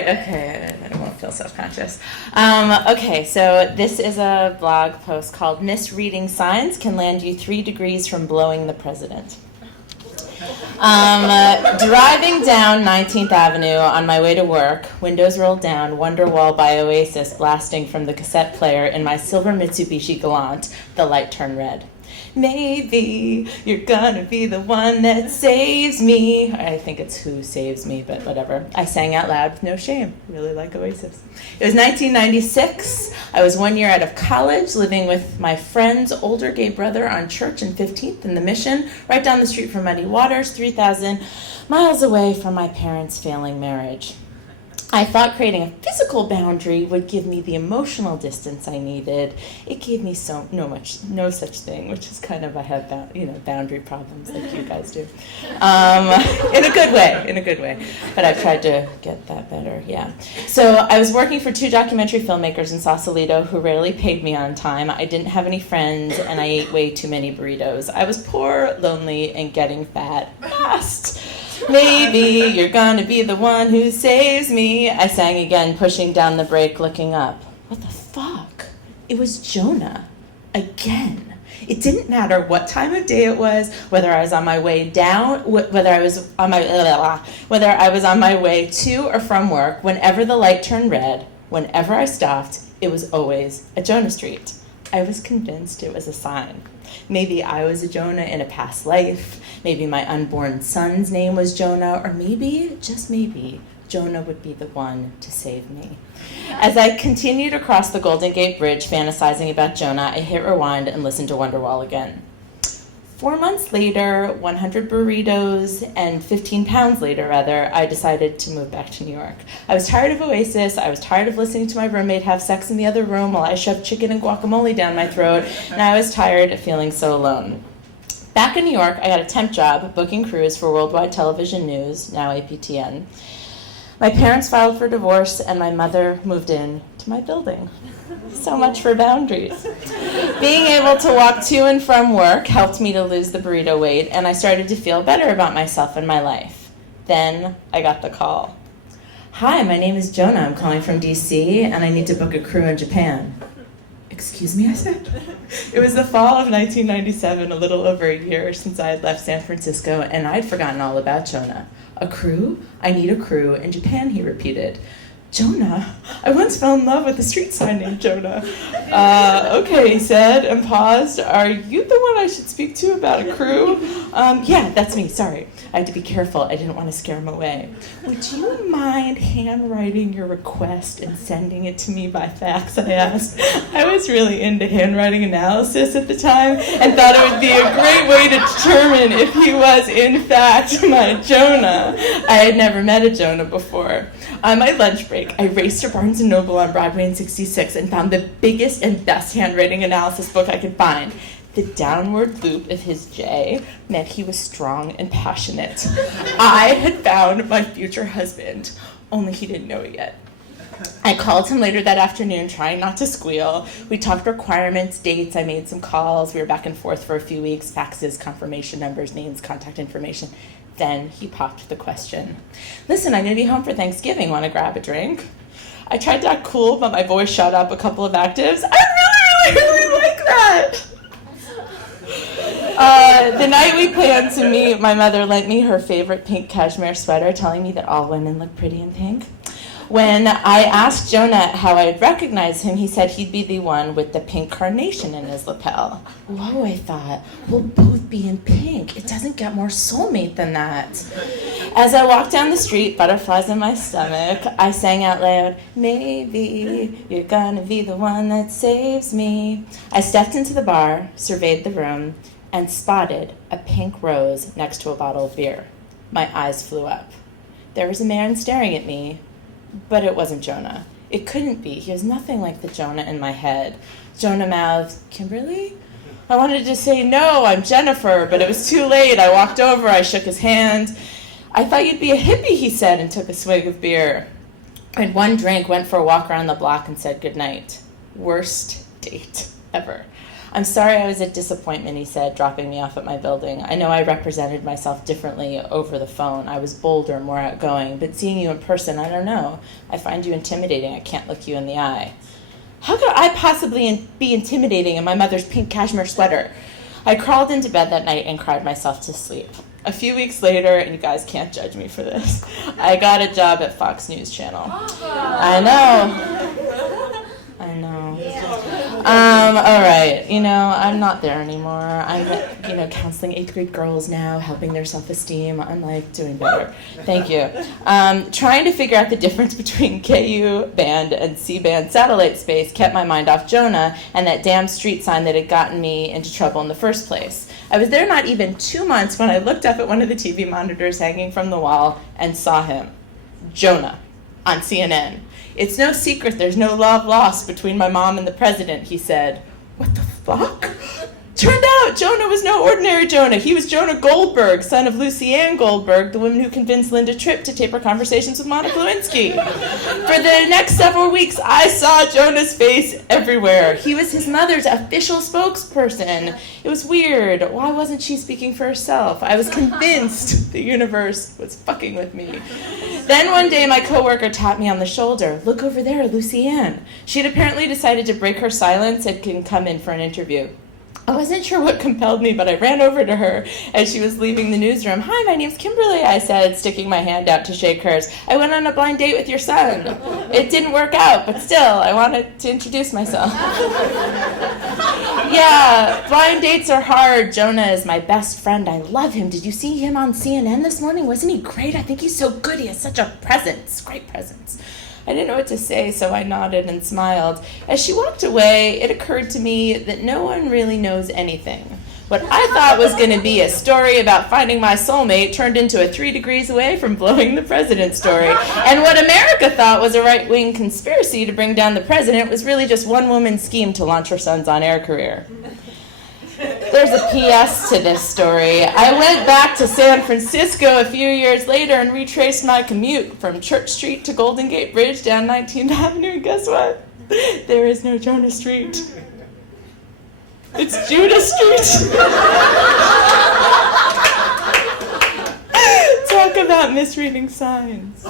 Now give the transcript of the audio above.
right, okay, I won't feel self-conscious. Okay, so this is a blog post called Misreading Signs Can Land You 3 Degrees from Blowing the President. Driving down 19th Avenue on my way to work, windows rolled down, Wonderwall by Oasis blasting from the cassette player in my silver Mitsubishi Galant, the light turned red. Maybe you're gonna be the one that saves me. I think it's Who Saves Me, but whatever. I sang out loud with no shame. Really like Oasis. It was 1996. I was 1 year out of college, living with my friend's older gay brother on Church and 15th in the Mission, right down the street from Muddy Waters, 3,000 miles away from my parents' failing marriage. I thought creating a physical boundary would give me the emotional distance I needed. It gave me no such thing, which is kind of, I have boundary problems like you guys do. In a good way. But I've tried to get that better, yeah. So I was working for 2 documentary filmmakers in Sausalito who rarely paid me on time. I didn't have any friends, and I ate way too many burritos. I was poor, lonely, and getting fat fast. Maybe you're gonna be the one who saves me, I sang again, pushing down the brake, looking up. What the fuck? It was Jonah. Again. It didn't matter what time of day it was, whether I was on my way down, whether I was on my way to or from work, whenever the light turned red, whenever I stopped, it was always a Jonah Street. I was convinced it was a sign. Maybe I was a Jonah in a past life. Maybe my unborn son's name was Jonah, or maybe, just maybe, Jonah would be the one to save me. As I continued across the Golden Gate Bridge, fantasizing about Jonah, I hit rewind and listened to Wonderwall again. 4 months later, 100 burritos, and 15 pounds later, rather, I decided to move back to New York. I was tired of Oasis. I was tired of listening to my roommate have sex in the other room while I shoved chicken and guacamole down my throat, and I was tired of feeling so alone. Back in New York, I got a temp job booking crews for Worldwide Television News, now APTN. My parents filed for divorce, and my mother moved in to my building. So much for boundaries. Being able to walk to and from work helped me to lose the burrito weight, and I started to feel better about myself and my life. Then I got the call. Hi, my name is Jonah. I'm calling from DC, and I need to book a crew in Japan. Excuse me, I said. It was the fall of 1997, a little over a year since I had left San Francisco, and I'd forgotten all about Jonah. A crew? I need a crew in Japan, he repeated. Jonah? I once fell in love with a street sign named Jonah. Okay, he said, and paused. Are you the one I should speak to about a crew? Yeah, that's me, sorry. I had to be careful. I didn't want to scare him away. Would you mind handwriting your request and sending it to me by fax, I asked. I was really into handwriting analysis at the time and thought it would be a great way to determine if he was, in fact, my Jonah. I had never met a Jonah before. On my lunch break, I raced to Barnes & Noble on Broadway in 66 and found the biggest and best handwriting analysis book I could find. The downward loop of his J meant he was strong and passionate. I had found my future husband, only he didn't know it yet. I called him later that afternoon, trying not to squeal. We talked requirements, dates, I made some calls. We were back and forth for a few weeks, faxes, confirmation numbers, names, contact information. Then he popped the question. Listen, I'm going to be home for Thanksgiving. Want to grab a drink? I tried to act cool, but my voice shot up a couple of octaves. I really like that. The night we planned to meet, my mother lent me her favorite pink cashmere sweater, telling me that all women look pretty in pink. When I asked Jonah how I'd recognize him, he said he'd be the one with the pink carnation in his lapel. Whoa, I thought, we'll both be in pink. It doesn't get more soulmate than that. As I walked down the street, butterflies in my stomach, I sang out loud, maybe you're gonna be the one that saves me. I stepped into the bar, surveyed the room, and spotted a pink rose next to a bottle of beer. My eyes flew up. There was a man staring at me, but it wasn't Jonah. It couldn't be. He was nothing like the Jonah in my head. Jonah mouthed, Kimberlee? I wanted to say, no, I'm Jennifer, but it was too late. I walked over, I shook his hand. I thought you'd be a hippie, he said, and took a swig of beer. I had one drink, went for a walk around the block, and said goodnight. Worst date ever. "I'm sorry I was a disappointment," he said, dropping me off at my building. "I know I represented myself differently over the phone. I was bolder, more outgoing, but seeing you in person, I don't know. I find you intimidating. I can't look you in the eye." How could I possibly be intimidating in my mother's pink cashmere sweater? I crawled into bed that night and cried myself to sleep. A few weeks later, and you guys can't judge me for this, I got a job at Fox News Channel. I know. All right, I'm not there anymore. I'm, counseling 8th grade girls now, helping their self-esteem. I'm, doing better. Thank you. Trying to figure out the difference between KU band and C-band satellite space kept my mind off Jonah and that damn street sign that had gotten me into trouble in the first place. I was there not even 2 months when I looked up at one of the TV monitors hanging from the wall and saw him, Jonah, on CNN. "It's no secret there's no love lost between my mom and the president," he said. What the fuck? Turned out Jonah was no ordinary Jonah. He was Jonah Goldberg, son of Lucy Ann Goldberg, the woman who convinced Linda Tripp to tape her conversations with Monica Lewinsky. For the next several weeks, I saw Jonah's face everywhere. He was his mother's official spokesperson. It was weird. Why wasn't she speaking for herself? I was convinced the universe was fucking with me. Then one day, my coworker tapped me on the shoulder. "Look over there, Lucy Ann." She'd apparently decided to break her silence and can come in for an interview. I wasn't sure what compelled me, but I ran over to her as she was leaving the newsroom. "Hi, my name's Kimberlee," I said, sticking my hand out to shake hers. "I went on a blind date with your son. It didn't work out, but still, I wanted to introduce myself." "Yeah, blind dates are hard. Jonah is my best friend. I love him. Did you see him on CNN this morning? Wasn't he great? I think he's so good. He has such a presence. Great presence." I didn't know what to say, so I nodded and smiled. As she walked away, it occurred to me that no one really knows anything. What I thought was going to be a story about finding my soulmate turned into a 3 degrees away from blowing the president story. And what America thought was a right-wing conspiracy to bring down the president was really just one woman's scheme to launch her son's on-air career. There's a PS to this story. I went back to San Francisco a few years later and retraced my commute from Church Street to Golden Gate Bridge down 19th Avenue, and guess what? There is no Jonah Street. It's Judah Street. Talk about misreading signs.